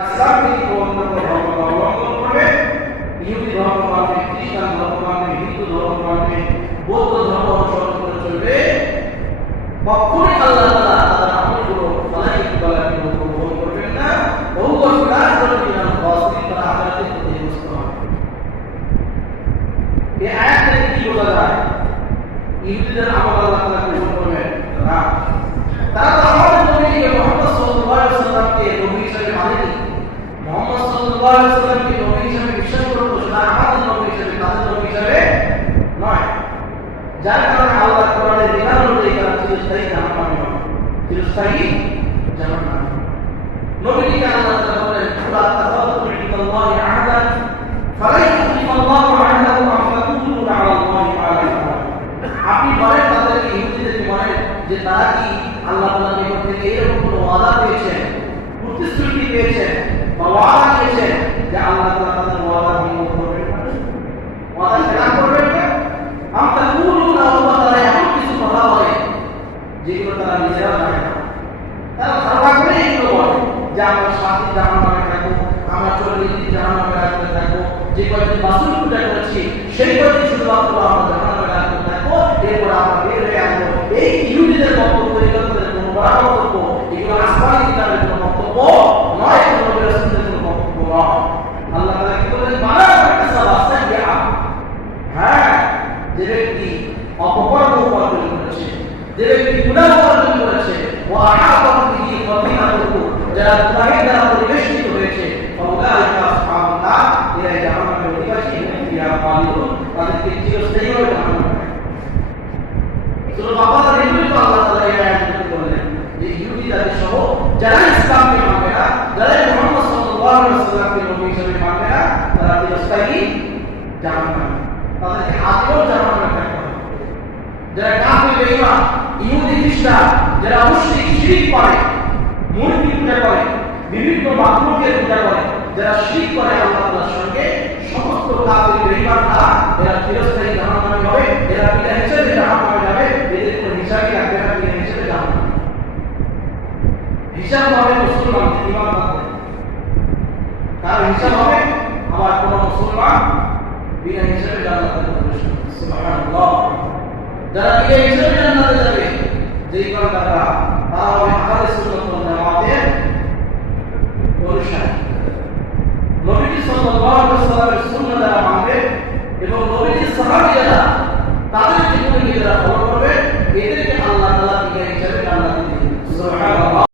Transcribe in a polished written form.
ইসলাম থেকে অন্য ধর্ম অবলম্বন করবে, ইহুদি ধর্ম মানবে, খ্রিস্টান ধর্ম মানবে, হিন্দু ধর্ম মানবে, বৌদ্ধ ধর্ম অনুসরণ করে চলবে, কখনোই আল্লাহ তাআলা তাদের আমলগুলো ফলাইতে বলাকে গ্রহণ করবেন না। বহু কাজ করবে না, বাস্তবিক তারা আখিরাতে ক্ষতিগ্রস্ত হবে। এই আয়াত থেকে কি বোঝা যায়? ইহুদিদের আমল আল্লাহ তাআলা গ্রহণ করবেন না। তারা তো আমাদের নবী মুহাম্মদ সাল্লাল্লাহু আলাইহি ওয়াসাল্লামকে নবী হিসেবে মানেনি। মুহাম্মদ সাল্লাল্লাহু আলাইহি ওয়াসাল্লামকে নবী হিসেবে বিশ্বাস করতো, সেটা আমাদের নবী হিসেবে, তাদের নবী হিসেবে নয়। যার কারণে আল্লাহ কোরআনের বিধান অনুযায়ী তারা চিরস্থায়ী জাহান্নামে হবে, চিরস্থায়ী জাহান্নামে। নবীকে আল্লাহ তাআলা বলেন, "কুল আতাখাযতু ইনদাল্লাহি আহদান ফালা ইউখিফাল্লাহু আহদাহু আম তাকুলুনা আলাল্লাহি মা লা তা'লামুন।" আপনি বলেন তাদেরকে, ইহুদিদেরকে বলেন যে তারা কি আল্লাহ তাআলার নিকট থেকে এরকম কোনো ওয়াদা পেয়েছেন, প্রতিশ্রুতি পেয়েছেন বা ওয়াদা পেয়েছেন যে আল্লাহ তাআলা তাদের ওয়াদা ভঙ্গ করবেন না, ওয়াদা খেলাফ করবেন না। আম তাকুলুনা, অথবা তারা এমন কিছু কথা বলে যেগুলো তারা নিজেরা জানে না। তারা ধারণা করে এগুলো বলে যে আমরা 7 দিন জাহান্নামে থাকবো, আমরা 40 দিন জাহান্নামে রাখতে থাকবো, যে কয়েকদিন বাসুল পূজা করেছি সেই কয়েকদিন শুধুমাত্র আমরা জাহান্নামে রাখতে থাকবো, এরপর আমরা বের হয়ে আসবো। এই ইহুদিদের বক্তব্য, এগুলোদের কোনো বড় বক্তব্য, এগুলো আসমানি কিতাবের কোনো বক্তব্য নয়, কোনো নবী রাসূলের কোনো বক্তব্য নয়। আল্লাহ তাআলা কি বলেন? মানা কাসাবা সাইয়্যা, হ্যাঁ, যে ব্যক্তি অপকর্ম উপার্জন করেছে, যে ব্যক্তি গুনাহ উপার্জন করেছে, ওয়া আহাতা বিহি খাতিআতুহু, যারা গুনাহের দ্বারা পরিবেষ্টিত হয়েছে, ফাউলাইকা আসহাবুন নার, এরা জাহান্নামের অধিবাসী, হুম ফিহা খালিদুন, তাদেরকে চিরস্থায়ীভাবে জাহান্নামে রাখবে। সূরা বাকারার এগুলোই তো আল্লাহ তাআলা এই আয়াতটি বললেন যে ইহুদি জাতি সহ যারা ইসলামকে মানে না, যারা মুহাম্মদ সাল্লাল্লাহু আলাইহি ওয়াসাল্লামকে নবী হিসেবে মানে না, তারা চিরস্থায়ী জাহান্নামে, তাদেরকে আজীবন জাহান্নামে থাকতে হবে। যারা কাফির বেঈমান, ইহুদি খ্রিস্টান, যারা মুশরিক, শিরক করে, মূর্তি পূজা করে, বিভিন্ন মাখলুকের পূজা করে, যারা শিরক করে আল্লাহ তাআলার সঙ্গে, সমস্ত কাফির বেঈমানরা এরা চিরস্থায়ী জাহান্নামে হবে। এরা বিনা হিসেবে জাহান্নামে যাবে, এদের কোনো হিসাবই রাখবে না, বিনা হিসেবে জাহান্নামে। হিসাব হবে মুসলমান ঈমান রাখবে, তার হিসাব হবে। আবার কোন মুসলমান বিনা হিসেবে জান্নাতে প্রবেশ করবে, সুবহানাল্লাহ। যারা বিনা হিসেবে জান্নাতে যাবে, যেই ইমানদাররা, তারা হবে আহলে সুন্নাত ওয়াল জামাত।